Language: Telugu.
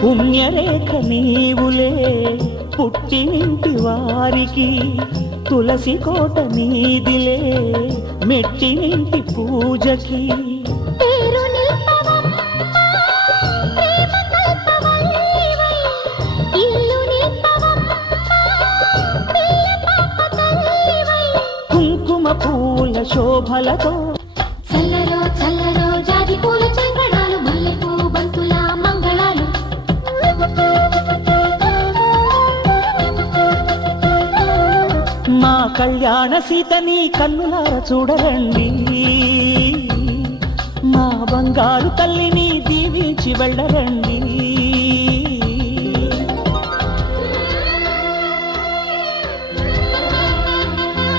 పుణ్యరేఖ నీవులే పుట్టినింటి వారికి, తులసి కోట నీదిలే మెట్టినింటి పూజకి. కుంకుమ పూల శోభలతో చల్లరో చల్లరో జాజి పూల చంగడాలు, మల్లెపూ బంతుల మంగళాలు. మా కళ్యాణ సీతని కన్నులార చూడరండి, మా బంగారు తల్లిని దీవించి వెళ్ళరండి.